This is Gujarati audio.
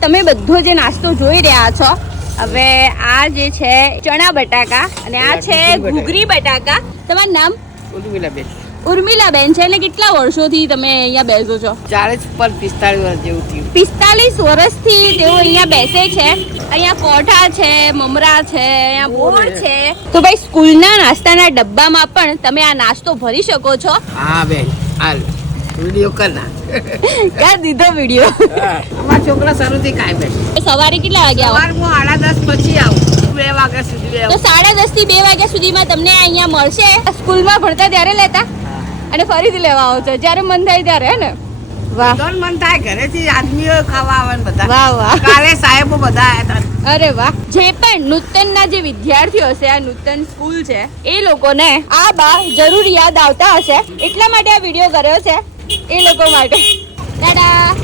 તમે બધો જે નાસ્તો જોઈ રહ્યા છો, હવે આ જે છે ચણા બટાકા અને આ છે ઘૂઘરી બટાકા. તમારું નામ? ઉર્મિલાબેન. ઉર્મિલાબેન છે. એટલે કેટલા વર્ષોથી તમે અહીંયા બેસો છો? 40 પર 45 વર્ષ જેવું થયું. 45 વર્ષથી તેઓ અહીંયા બેસે છે. અહીંયા કોઠા છે, મમરા છે, અહીંયા બોર છે. તો ભાઈ સ્કૂલના નાસ્તાના ડબ્બામાં પણ તમે આ નાસ્તો ભરી શકો છો. હા બેન, હાલ વિડિયો કર ના. ક્યાં દીધો વિડિયો? અમારા છોકરા શરૂથી ખાય બેન. સવારે કેટલા વાગે આવો? સવારમાં 10:30 પછી આવું, 2 વાગ્યા સુધી. તો 10:30 થી 2 વાગ્યા સુધીમાં તમને અહીંયા મળશે. સ્કૂલમાં ભણતા ત્યારે લેતા અને ફરીથી લેવા આવો છો જ્યારે મન થાય ત્યારે, હે ને? વાહ, તો મન થાય ઘરેથી આદમીઓ ખાવા આવે ને બધા. વાહ વાહ. કાલે સાહેબો બધા આવ્યા હતા. અરે વાહ. જે પણ નૂતનના જે વિદ્યાર્થીઓ હશે, આ નૂતન સ્કૂલ છે, એ લોકોને આ બા જરૂર યાદ આવતા હશે, એટલા માટે આ વિડીયો કર્યો છે એ લોકો માટે. દાદા.